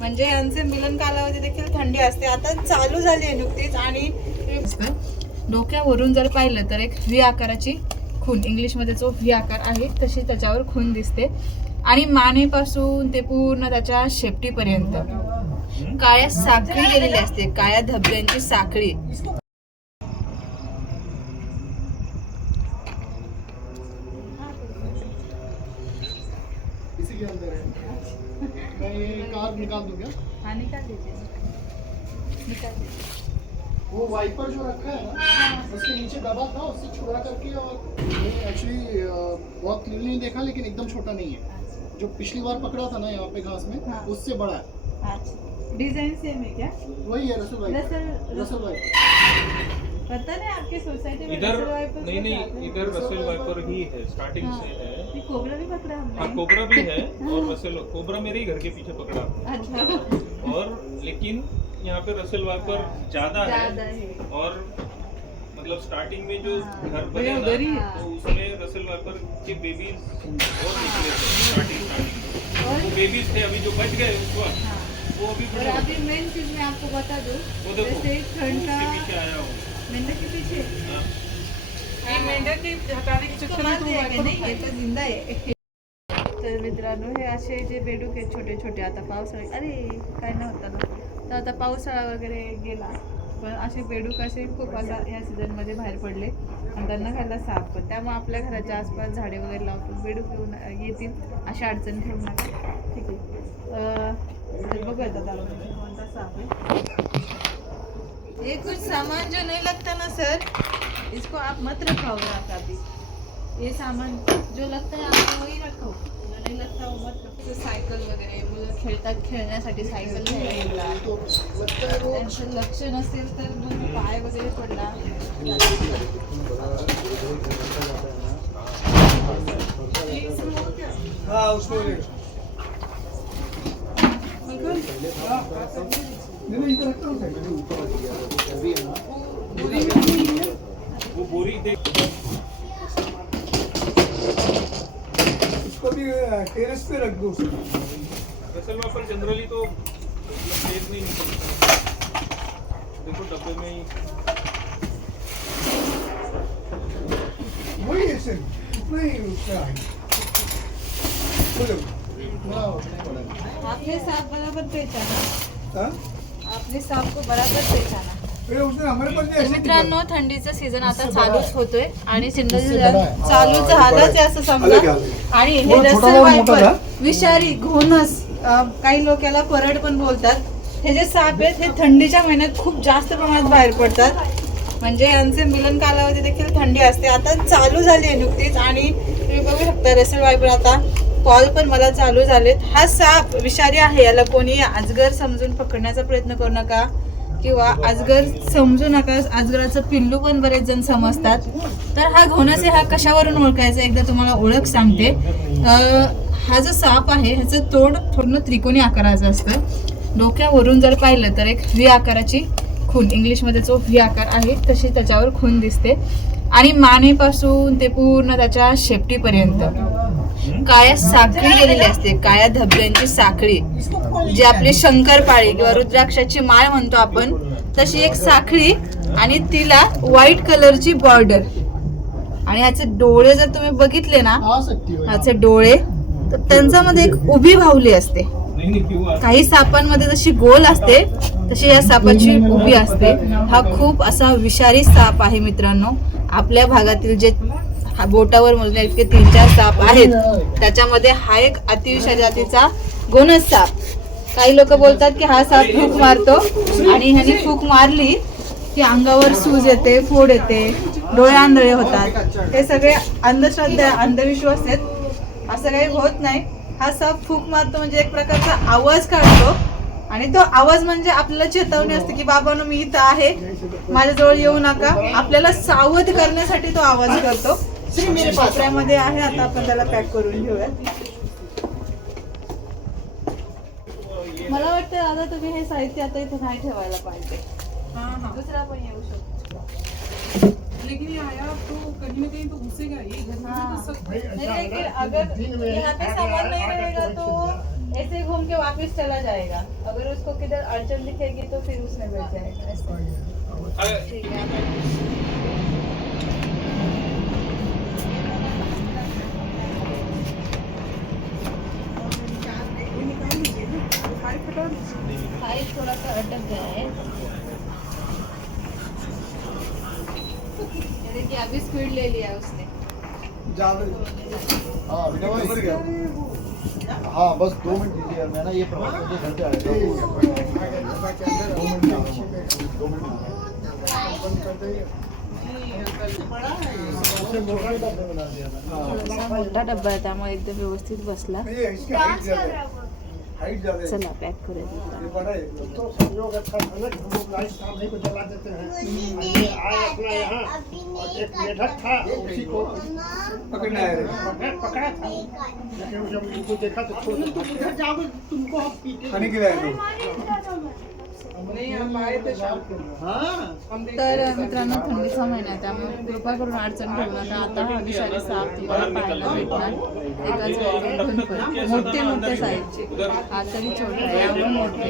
म्हणजे यांचे मिलन कालावधी देखील थंडी असते. आता चालू झाली आहे नुकतीच आणि डोक्यावरून जर पाहिलं तर एक व्ही आकाराची खून इंग्लिशमध्ये जो व्ही आकार आहे तशी त्याच्यावर खून दिसते. आणि मानेपासून ते पूर्ण त्याच्या शेपटीपर्यंत. काळ्या साखळी गेलेली असते काळ्या धब्यांची साखळी. के अंदर है। मैं ये कार निकाल दूँ क्या? आणि काय देते निकाल देते. वो वाइपर जो रखा है ना उसके नीचे दबा था उससे छुड़ा करके और एक्चुअली बहुत क्लियरली देखा लेकिन एकदम छोटा नहीं है। जो पिछली बार पकड़ा था ना यहाँ पे घास में हाँ। उससे बड़ा है। अच्छा। डिज़ाइन सेम है क्या? वही है Russell viper Russell Russell viper पता नहीं आपके सोसाइटी में इधर नहीं नहीं इधर रसेल वाइपर ही है स्टार्टिंग हाँ। से है। कोबरा भी पकड़ा हाँ हमने कोबरा भी है और रसेल कोबरा मेरे ही घर के पीछे पकड़ा अच्छा। और लेकिन यहाँ पे रसेल वाइपर ज़्यादा है है। और मतलब स्टार्टिंग में जो हाँ। घर बने ही है। तो उसमें रसेल वाइपर के बेबीज और निकले थे स्टार्टिंग स्टार्टिंग बेबीज थे अभी जो बच गए उस वक्त हाँ। वो अभी और अभी मेन चीज़ मैं आपको बता दूँ जैसे ठंड मेंढक के पीछे। मेंढक की नाही तर जिंदा आहे. तर मित्रांनो हे असे जे बेडूक आहेत छोटे छोटे आता पावसाळा अरे काय नव्हतं ना. तर आता पावसाळा वगैरे गेला. पण असे बेडूक असे खूप असा ह्या सीझनमध्ये बाहेर पडले. आणि त्यांना खायला साप. पण त्यामुळे आपल्या घराच्या आसपास झाडे वगैरे लावतो. बेडूक येऊन येतील अशा अडचणी ठेवू नका. ठीक आहे. बघूयात आता. कोणता साप आहे? ये कुछ सामान जो नहीं लगता ना सर इसको आप मत रखाओ आप अभी ये सामान जो लगता है आप वही रखो। जो नहीं लगता वो मत रखो। जसं सायकल वगैरे मुलं खेळतात खेळण्यासाठी सायकल घ्यायला तो है। लक्ष नसेल तर मग पाय वगैरे पडला वो बोरी देख उसको भी टेरेस पे रख दो रसल वाइपर जनरली तो मतलब तेज नहीं देखो डब्बे में ही वही है सर नहीं उसका है बोलो आपने सांप बराबर पहचाना हाँ? आपने सांप को बराबर पहचाना मित्रांनो थंडीचा सीझन आता चालूच है। होतोय आणि सिंधुदुर्ग है। चालू झालंच आहे असं समजा. आणि हे वो छोटा रस्सल और मोटा वायपर था. विषारी घोणस काही लोक याला परड पण बोलतात हे जे साप आहेत हे थंडीच्या महिन्यात खूप जास्त प्रमाणात बाहेर पडतात म्हणजे यांचे मिलन कालावधी देखील थंडी असते आता चालू झाली आहे नुकतीच आणि तुम्ही बघू शकता रेसल वायपर आता कॉल पण मला चालू झालेत. हा साप विषारी आहे याला कोणी अजगर समजून पकडण्याचा प्रयत्न करू नका. किंवा अजगर समजू नका अजगराचं पिल्लू पण बरेच जण समजतात. तर हा घोणस हा कशावरून ओळखायचा? एकदा तुम्हाला ओळख सांगते. हा जो साप आहे ह्याचं तोंड थोडं त्रिकोणी आकाराचं असतं. डोक्यावरून जर पाहिलं तर एक व्ही आकाराची खून. इंग्लिशमध्ये जो व्ही आकार आहे तशी त्याच्यावर खून दिसते. आणि मानेपासून ते पूर्ण त्याच्या शेपटीपर्यंत. काळ्या साखळी गेलेली असते काळ्या धब्यांची साखळी जी आपली शंकरपाळी किंवा रुद्राक्षाची माळ म्हणतो आपण तशी एक साखळी आणि तिला व्हाईट कलरची बॉर्डर आणि ह्याचे डोळे जर तुम्ही बघितले ना ह्याचे डोळे तर त्यांच्यामध्ये एक उभी भावली असते. काही सापांमध्ये जशी गोल असते तशी या सापाची उभी असते. हा खूप असा विषारी साप आहे मित्रांनो. आपल्या भागातील जे बोटावर मोजण्या इतके तीन चार साप आहेत. त्याच्यामध्ये हा एक अतिविषारी जातीचा गोनस साप. काही लोक बोलतात की हा साप फूक मारतो आणि ह्यानी फूक मारली की अंगावर सूज येते फोड येते डोळे आंधळे होतात. हे सगळे अंधश्रद्धा अंधविश्वास आहेत. असं काही होत नाही. हा साप फूक मारतो म्हणजे एक प्रकारचा आवाज काढतो आणि तो आवाज म्हणजे आपल्याला चेतवणी असते की बाबांनो मी इथं आहे. माझ्याजवळ येऊ नका. आपल्याला सावध करण्यासाठी तो आवाज करतो. पात्र्यामध्ये आहे आता आपण त्याला पॅक करून घेऊया. मला वाटतं दादा तुम्ही हे साहित्य आता इथे नाही ठेवायला पाहिजे. दुसरा पण येऊ शकतो. लेकिन ये आया तो कहीं ना कहीं तो घुसेगा ही घर में हाँ। तो सब नहीं लेकिन अगर यहाँ पे सामान नहीं रहेगा तो ऐसे घूम के वापस चला जाएगा। अगर उसको किधर अड़चन दिखेगी तो फिर उसमें बैठ जाएगा। ऐसे। ठीक है। थोड़ा सा अटक गया है देखिए अभी स्पीड ले लिया उसने हाँ बस दो मिनट दीजिए मैं ना ये प्रभाकर के घर पे आया था दो मिनट दो मिनट हूँ मोठा डब्बा आहे त्यामुळे एकदम व्यवस्थित बसला. चला पॅक करूया हैं है हाँ तर मित्रांनो थंडीचा महिना आहे त्यामुळे कृपा करून अडचण घेऊ नका. आता हा विषारी साप तुम्हाला पाहायला भेटणार. एकाच वेळी दोन पण मोठे मोठे साईजचे. हा तरी छोटा याहून मोठे